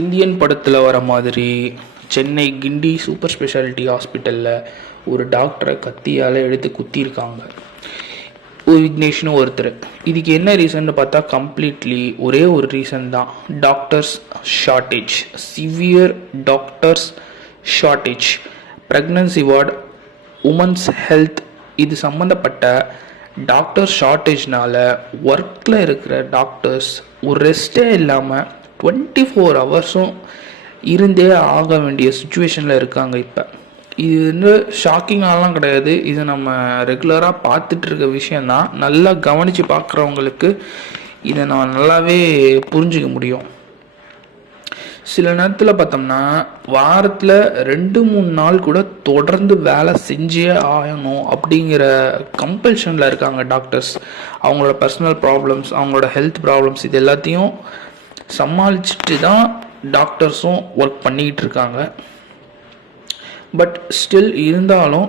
Indian படத்தில் வர மாதிரி சென்னை கிண்டி சூப்பர் ஸ்பெஷாலிட்டி ஹாஸ்பிட்டலில் ஒரு டாக்டரை கத்தியால் எடுத்து குத்திருக்காங்க. ஒரு விக்னேஷ்னு ஒருத்தர். இதுக்கு என்ன ரீசன்னு பார்த்தா கம்ப்ளீட்லி ஒரே ஒரு ரீசன் தான், doctors shortage, severe doctors shortage. Pregnancy ward, women's health, இது சம்மந்தப்பட்ட டாக்டர் ஷார்ட்டேஜ்னால் ஒர்க்கில் இருக்கிற டாக்டர்ஸ் ஒரு ரெஸ்ட்டே இல்லாமல் 24 ஹவர்ஸும் இருந்தே ஆக வேண்டிய சுச்சுவேஷனில் இருக்காங்க. இப்போ இது வந்து ஷாக்கிங்காலாம் கிடையாது, இது நம்ம ரெகுலராக பார்த்துட்டு இருக்க விஷயந்தான். நல்லா கவனித்து பார்க்குறவங்களுக்கு இதை நான் நல்லாவே புரிஞ்சிக்க முடியும். சில நேரத்தில் பார்த்தோம்னா வாரத்தில் 2-3 நாள் கூட தொடர்ந்து வேலை செஞ்சே ஆகணும் அப்படிங்கிற கம்பல்ஷனில் இருக்காங்க டாக்டர்ஸ். அவங்களோட பர்சனல் ப்ராப்ளம்ஸ், அவங்களோட ஹெல்த் ப்ராப்ளம்ஸ், இது எல்லாத்தையும் சமாளிச்சுட்டு தான் டாக்டர்ஸும் ஒர்க் பண்ணிக்கிட்டு இருக்காங்க. பட் ஸ்டில் இருந்தாலும்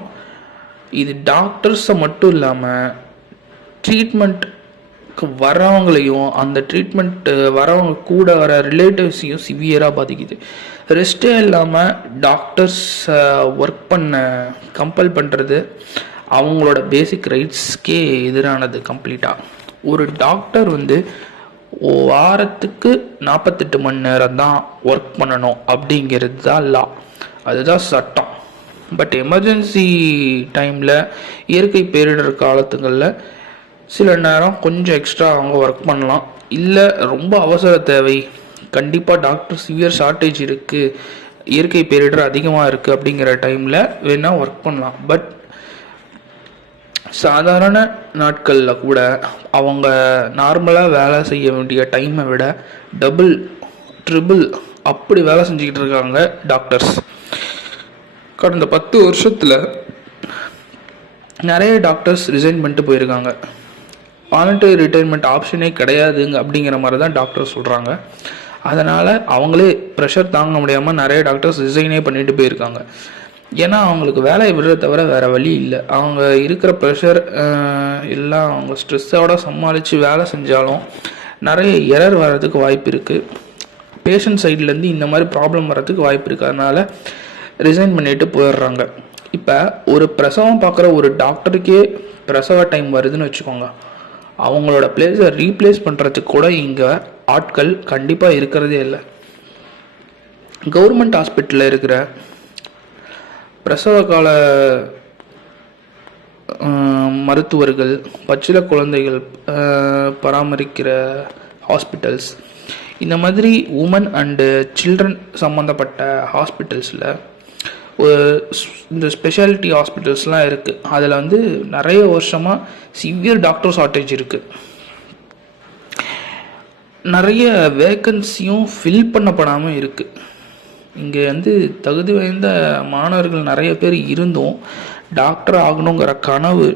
இது டாக்டர்ஸை மட்டும் இல்லாமல் ட்ரீட்மெண்ட்க்கு வரவங்களையும், அந்த ட்ரீட்மெண்ட் வரவங்க கூட வர ரிலேட்டிவ்ஸையும் சிவியராக பாதிக்குது. ரெஸ்ட்டே இல்லாமல் டாக்டர்ஸ் ஒர்க் பண்ண கம்பல் பண்ணுறது அவங்களோட பேசிக் ரைட்ஸ்க்கே எதிரானது கம்ப்ளீட்டாக. ஒரு டாக்டர் வந்து வாரத்துக்கு 48 மணி நேரம் தான் ஒர்க் பண்ணணும் அப்படிங்கிறது தான் லா, அதுதான் சட்டம். பட் எமர்ஜென்சி டைமில், இயற்கை பேரிடர் காலத்துங்களில் சில நேரம் கொஞ்சம் எக்ஸ்ட்ரா அவங்க ஒர்க் பண்ணலாம். இல்லை ரொம்ப அவசர தேவை, கண்டிப்பாக டாக்டர் சிவியர் ஷார்ட்டேஜ் இருக்குது, இயற்கை பேரிடர் அதிகமாக இருக்குது அப்படிங்கிற டைமில் வேணால் ஒர்க் பண்ணலாம். பட் சாதாரண நாட்களில் கூட அவங்க நார்மலாக வேலை செய்ய வேண்டிய டைமை விட டபுள் ட்ரிபிள் அப்படி வேலை செஞ்சுக்கிட்டு இருக்காங்க டாக்டர்ஸ். கடந்த 10 வருஷத்தில் நிறைய டாக்டர்ஸ் ரிசைன் பண்ணிட்டு போயிருக்காங்க. வாலண்டரி ரிட்டைர்மெண்ட் ஆப்ஷனே கிடையாதுங்க அப்படிங்கிற மாதிரி தான் டாக்டர் சொல்கிறாங்க. அதனால் அவங்களே ப்ரெஷர் தாங்க முடியாமல் நிறைய டாக்டர்ஸ் ரிசைனே பண்ணிட்டு போயிருக்காங்க. ஏன்னா அவங்களுக்கு வேலையை விடுறத தவிர வேறு வழி இல்லை. அவங்க இருக்கிற ப்ரெஷர் எல்லாம் அவங்க ஸ்ட்ரெஸ்ஸோடு சமாளித்து வேலை செஞ்சாலும் நிறைய எரர் வர்றதுக்கு வாய்ப்பு இருக்குது. பேஷண்ட் சைட்லேருந்து இந்த மாதிரி ப்ராப்ளம் வர்றதுக்கு வாய்ப்பு இருக்குது. அதனால் ரிசைன் பண்ணிட்டு போயிடுறாங்க. இப்போ ஒரு பிரசவம் பார்க்குற ஒரு டாக்டருக்கே பிரசவ டைம் வருதுன்னு வச்சுக்கோங்க, அவங்களோட பிளேஸை ரீப்ளேஸ் பண்ணுறதுக்கு கூட இங்கே ஆட்கள் கண்டிப்பாக இருக்கிறதே இல்லை. கவர்மெண்ட் ஹாஸ்பிட்டலில் இருக்கிற பிரசவ கால மருத்துவர்கள், பச்சில குழந்தைகள் பராமரிக்கிற ஹாஸ்பிட்டல்ஸ், இந்த மாதிரி உமன் அண்டு சில்ட்ரன் சம்மந்தப்பட்ட ஹாஸ்பிட்டல்ஸில் இந்த ஸ்பெஷாலிட்டி ஹாஸ்பிட்டல்ஸ்லாம் இருக்குது. அதில் வந்து நிறைய வருஷமாக சிவியர் டாக்டர் ஷார்ட்டேஜ் இருக்குது. நிறைய வேக்கன்சியும் ஃபில் பண்ணப்படாமல் இருக்குது. இங்கே வந்து தகுதி வாய்ந்த மாணவர்கள் நிறைய பேர் இருந்தும் டாக்டர் ஆகணுங்கிற கனவு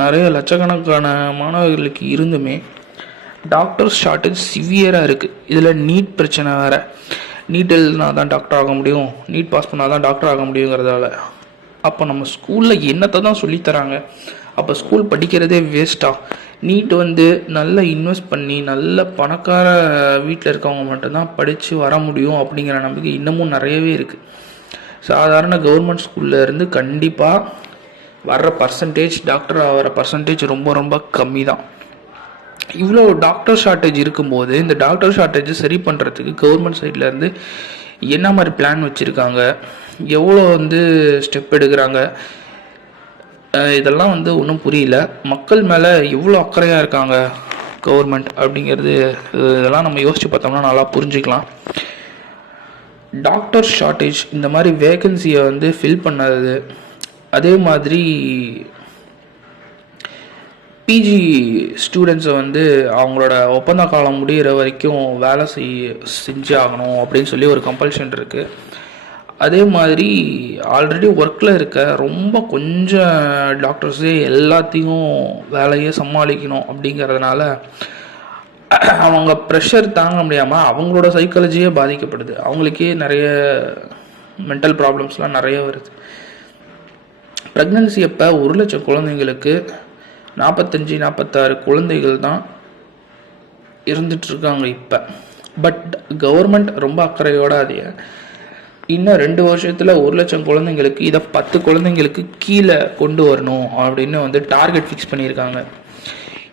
நிறைய லட்சக்கணக்கான மாணவர்களுக்கு இருந்துமே டாக்டர் ஷார்ட்டேஜ் சிவியராக இருக்குது. இதில் நீட் பிரச்சனை வேறு. நீட் எழுதினா தான் டாக்டர் ஆக முடியும், நீட் பாஸ் பண்ணால் தான் டாக்டர் ஆக முடியுங்கிறதால அப்போ நம்ம ஸ்கூலில் என்னத்தை தான் சொல்லித்தராங்க? அப்போ ஸ்கூல் படிக்கிறதே வேஸ்ட்டாக? நீட் வந்து நல்லா இன்வெஸ்ட் பண்ணி நல்ல பணக்கார வீட்டில் இருக்கவங்க மட்டும்தான் படித்து வர முடியும் அப்படிங்கிற நம்பிக்கை இன்னமும் நிறையவே இருக்குது. சாதாரண கவர்மெண்ட் ஸ்கூலில் இருந்து கண்டிப்பாக வர்ற பர்சன்டேஜ், டாக்டர் ஆகிற பர்சன்டேஜ் ரொம்ப ரொம்ப கம்மி தான். இவ்வளோ டாக்டர் ஷார்ட்டேஜ் இருக்கும்போது இந்த டாக்டர் ஷார்ட்டேஜை சரி பண்ணுறதுக்கு கவர்மெண்ட் சைட்லேருந்து என்ன மாதிரி பிளான் வச்சுருக்காங்க, எவ்வளோ வந்து ஸ்டெப் எடுக்கிறாங்க, இதெல்லாம் வந்து ஒன்றும் புரியல. மக்கள் மேலே எவ்வளோ அக்கறையாக இருக்காங்க கவர்மெண்ட் அப்படிங்கிறது, இதெல்லாம் நம்ம யோசித்து பார்த்தோம்னா நல்லா புரிஞ்சுக்கலாம். டாக்டர் ஷார்ட்டேஜ், இந்த மாதிரி வேகன்சியை வந்து ஃபில் பண்ணாதது, அதே மாதிரி பிஜி ஸ்டூடெண்ட்ஸை வந்து அவங்களோட ஒப்பந்த காலம் முடிகிற வரைக்கும் வேலை செஞ்சு ஆகணும் அப்படின்னு சொல்லி ஒரு கம்பல்ஷன் இருக்குது. அதே மாதிரி ஆல்ரெடி ஒர்க்கில் இருக்க ரொம்ப கொஞ்சம் டாக்டர்ஸே எல்லாத்தையும் வேலையே சமாளிக்கணும் அப்படிங்கிறதுனால அவங்க ப்ரெஷர் தாங்க முடியாமல் அவங்களோட சைக்காலஜியே பாதிக்கப்படுது. அவங்களுக்கே நிறைய மென்டல் ப்ராப்ளம்ஸ்லாம் நிறைய வருது. ப்ரெக்னன்சி அப்போ 1 லட்சம் குழந்தைங்களுக்கு 45-46 குழந்தைகள் தான் இருந்துகிட்ருக்காங்க இப்போ. பட் கவர்மெண்ட் ரொம்ப அக்கறையோட அதைய இன்னும் 2 வருஷத்தில் 1,00,000 குழந்தைங்களுக்கு இதை 10 குழந்தைங்களுக்கு கீழே கொண்டு வரணும் அப்படின்னு வந்து டார்கெட் ஃபிக்ஸ் பண்ணியிருக்காங்க.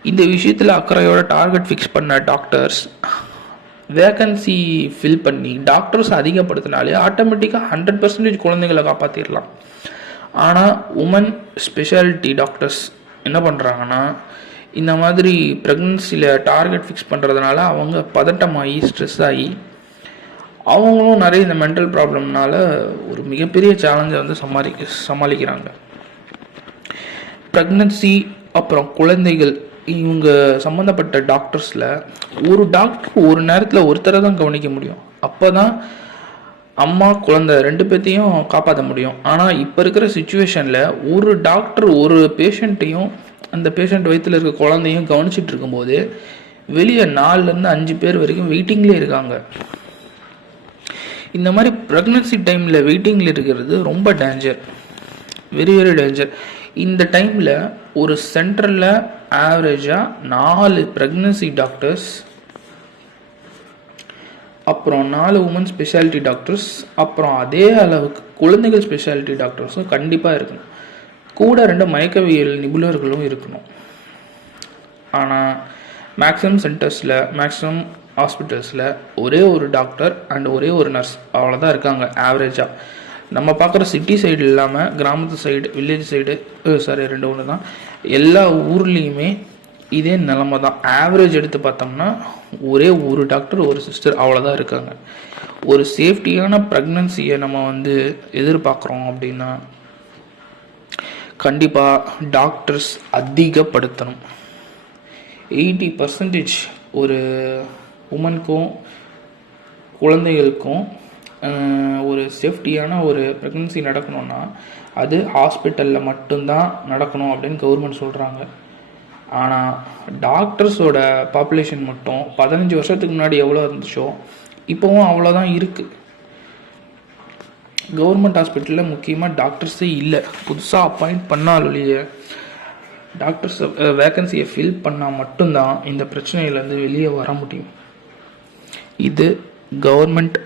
இந்த விஷயத்தில் அக்கறையோட டார்கெட் ஃபிக்ஸ் பண்ண டாக்டர்ஸ் வேக்கன்சி ஃபில் பண்ணி டாக்டர்ஸ் அதிகப்படுத்தினாலே ஆட்டோமேட்டிக்காக 100% குழந்தைங்களை காப்பாற்றிடலாம். ஆனால் உமன் ஸ்பெஷாலிட்டி டாக்டர்ஸ் என்ன பண்ணுறாங்கன்னா, இந்த மாதிரி ப்ரெக்னன்சியில் டார்கெட் ஃபிக்ஸ் பண்ணுறதுனால அவங்க பதட்டமாகி ஸ்ட்ரெஸ் ஆகி அவங்களும் நிறைய இந்த மென்டல் ப்ராப்ளம்னால ஒரு மிகப்பெரிய சேலஞ்சை வந்து சமாளிக்கிறாங்க. ப்ரெக்னன்சி அப்புறம் குழந்தைகள் இவங்க சம்மந்தப்பட்ட டாக்டர்ஸில் ஒரு டாக்டர் ஒரு நேரத்தில் ஒருத்தரை தான் கவனிக்க முடியும். அப்போ தான் அம்மா குழந்தை 2 பேர்த்தையும் காப்பாற்ற முடியும். ஆனால் இப்போ இருக்கிற சுச்சுவேஷனில் ஒரு டாக்டர் ஒரு பேஷண்ட்டையும் அந்த பேஷண்ட் வயிற்றில் இருக்க குழந்தையும் கவனிச்சிட்டு இருக்கும்போது வெளியே 4லேருந்து 5 பேர் வரைக்கும் வெயிட்டிங்லேயே இருக்காங்க. இந்த மாதிரி ப்ரெக்னன்சி டைமில் வெயிட்டிங்கில் இருக்கிறது ரொம்ப டேஞ்சர், வெரி வெரி டேஞ்சர். இந்த டைமில் ஒரு சென்டரில் ஆவரேஜாக 4 ப்ரெக்னன்சி டாக்டர்ஸ், அப்புறம் 4 உமன் ஸ்பெஷாலிட்டி டாக்டர்ஸ், அப்புறம் அதே அளவுக்கு குழந்தைகள் ஸ்பெஷாலிட்டி டாக்டர்ஸும் கண்டிப்பாக இருக்கணும். கூட 2 மயக்கவியல் நிபுணர்களும் இருக்கணும். ஆனால் மேக்ஸிமம் சென்டர்ஸில், மேக்ஸிமம் ஹாஸ்பிட்டல்ஸில் ஒரே ஒரு டாக்டர் அண்ட் ஒரே ஒரு நர்ஸ் அவ்வளோதான் இருக்காங்க ஆவரேஜாக. நம்ம பார்க்குற சிட்டி சைடு இல்லாமல் கிராமத்து சைடு, வில்லேஜ் சைடு, சாரி 2 ஒன்று தான், எல்லா ஊர்லேயுமே இதே நிலமை தான். ஆவரேஜ் எடுத்து பார்த்தோம்னா ஒரே ஒரு டாக்டர் ஒரு சிஸ்டர் அவ்வளோதான் இருக்காங்க. ஒரு சேஃப்டியான ப்ரெக்னன்சியை நம்ம வந்து எதிர்பார்க்குறோம் அப்படின்னா கண்டிப்பாக டாக்டர்ஸ் அதிகப்படுத்தணும். 80% ஒரு உமனுக்கும் குழந்தைகளுக்கும் ஒரு சேஃப்டியான ஒரு ப்ரெக்னன்சி நடக்கணும்னா அது ஹாஸ்பிட்டலில் மட்டும்தான் நடக்கணும் அப்படின்னு கவர்மெண்ட் சொல்கிறாங்க. ஆனால் டாக்டர்ஸோட பாப்புலேஷன் மட்டும் 15 வருஷத்துக்கு முன்னாடி எவ்வளோ இருந்துச்சோ இப்போவும் அவ்வளோதான் இருக்குது. கவர்மெண்ட் ஹாஸ்பிட்டலில் முக்கியமாக டாக்டர்ஸே இல்லை. புதுசாக அப்பாயிண்ட் பண்ணாலேயே டாக்டர்ஸ் வேக்கன்சியை ஃபில் பண்ணால் மட்டும்தான் இந்த பிரச்சனையிலேருந்து வெளியே வர முடியும். இது கவர்மெண்ட்